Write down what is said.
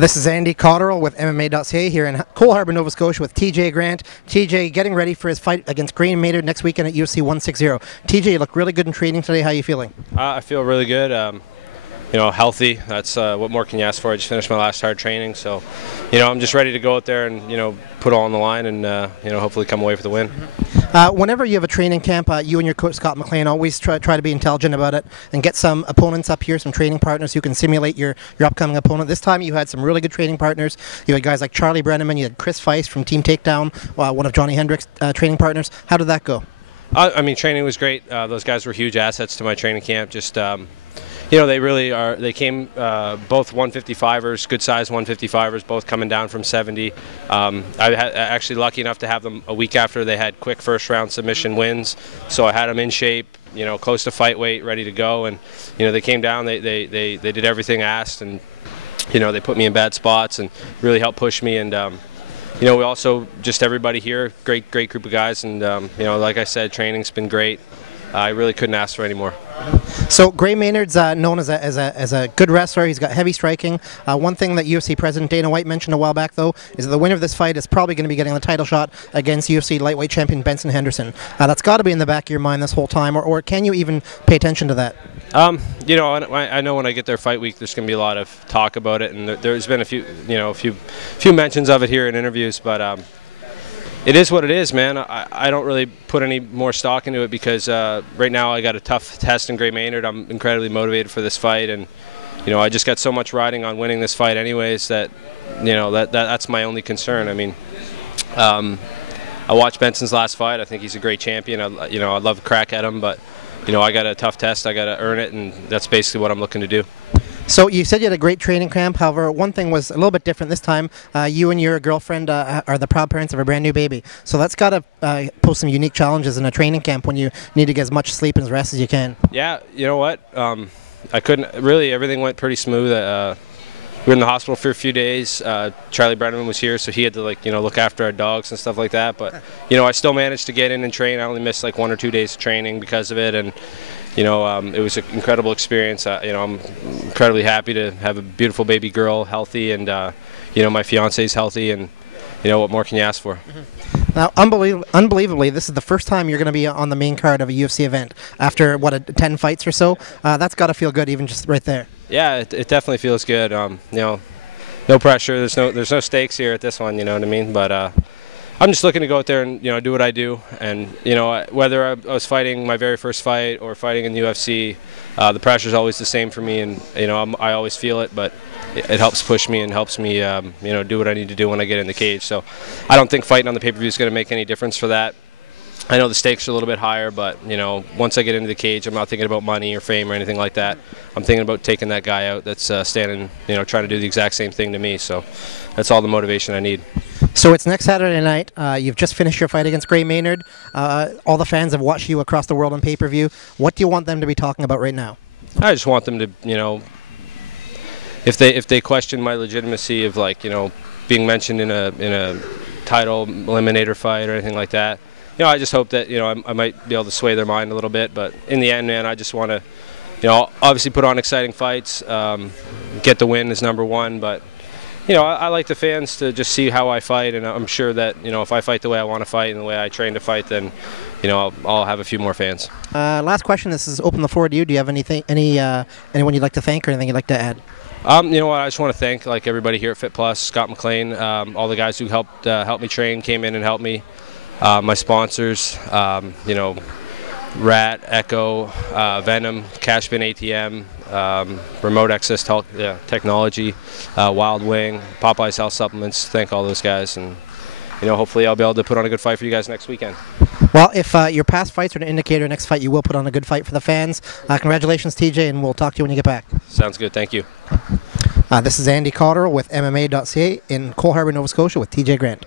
This is Andy Cotterill with MMA.ca here in Cole Harbour, Nova Scotia with TJ Grant. TJ getting ready for his fight against Maynard next weekend at UFC 160. TJ, you look really good in training today. How are you feeling? I feel really good. Healthy. That's what more can you ask for? I just finished my last hard training, so I'm just ready to go out there and put all on the line and hopefully come away with the win. Whenever you have a training camp, you and your coach Scott McLean always try to be intelligent about it and get some opponents up here, some training partners who can simulate your upcoming opponent. This time you had some really good training partners. You had guys like Charlie Brenneman, you had Chris Feist from Team Takedown, one of Johny Hendricks' training partners. How did that go? Training was great. Those guys were huge assets to my training camp. Just they really are. They came both 155ers, good size 155ers, both coming down from 70. I had actually lucky enough to have them a week after they had quick first round submission wins, so I had them in shape, close to fight weight, ready to go, and they came down. They did everything asked, and they put me in bad spots and really helped push me. And we also just everybody here, great group of guys, and like I said, training's been great. I really couldn't ask for any more. So Maynard's known as a good wrestler. He's got heavy striking. One thing that UFC President Dana White mentioned a while back, though, is that the winner of this fight is probably going to be getting the title shot against UFC lightweight champion Benson Henderson. That's got to be in the back of your mind this whole time, or can you even pay attention to that? I know when I get there fight week, there's going to be a lot of talk about it, and there's been a few mentions of it here in interviews, but. It is what it is, man. I don't really put any more stock into it because right now I got a tough test in Maynard. I'm incredibly motivated for this fight, and I just got so much riding on winning this fight anyways that that's my only concern. I watched Benson's last fight. I think he's a great champion. I'd love to crack at him, but I got a tough test. I got to earn it, and that's basically what I'm looking to do. So you said you had a great training camp. However, one thing was a little bit different this time. You and your girlfriend are the proud parents of a brand new baby. So that's got to pose some unique challenges in a training camp when you need to get as much sleep and rest as you can. Yeah, you know what? I couldn't really. Everything went pretty smooth. We were in the hospital for a few days. Charlie Brenneman was here, so he had to look after our dogs and stuff like that. But I still managed to get in and train. I only missed 1 or 2 days of training because of it, and it was an incredible experience. I'm incredibly happy to have a beautiful baby girl, healthy, and my fiance's healthy, and what more can you ask for? Now, unbelievably, this is the first time you're going to be on the main card of a UFC event after 10 fights or so. That's got to feel good, even just right there. Yeah, it definitely feels good. No pressure. There's no stakes here at this one. You know what I mean? But I'm just looking to go out there and do what I do, and whether I was fighting my very first fight or fighting in the UFC, the pressure is always the same for me, and I always feel it, but it helps push me and helps me do what I need to do when I get in the cage. So I don't think fighting on the pay-per-view is going to make any difference for that. I know the stakes are a little bit higher, but once I get into the cage, I'm not thinking about money or fame or anything like that. I'm thinking about taking that guy out that's standing, trying to do the exact same thing to me. So that's all the motivation I need. So it's next Saturday night. You've just finished your fight against Maynard. All the fans have watched you across the world on pay-per-view. What do you want them to be talking about right now? I just want them to, if they question my legitimacy of being mentioned in a title eliminator fight or anything like that. I just hope that I might be able to sway their mind a little bit, but in the end, man, I just want to, obviously put on exciting fights, get the win is number one, but I like the fans to just see how I fight, and I'm sure that if I fight the way I want to fight and the way I train to fight, then I'll have a few more fans. Last question. This is open the floor to you. Do you have anyone you'd like to thank or anything you'd like to add? You know what? I just want to thank everybody here at Fit Plus, Scott McLean, all the guys who helped me train, came in and helped me. My sponsors, Rat, Echo, Venom, Cashbin ATM, Remote Access Technology, Wild Wing, Popeye's Health Supplements. Thank all those guys, and hopefully I'll be able to put on a good fight for you guys next weekend. Well, if your past fights are an indicator, next fight you will put on a good fight for the fans. Congratulations, TJ, and we'll talk to you when you get back. Sounds good. Thank you. This is Andy Cotterill with MMA.ca in Cole Harbour, Nova Scotia with TJ Grant.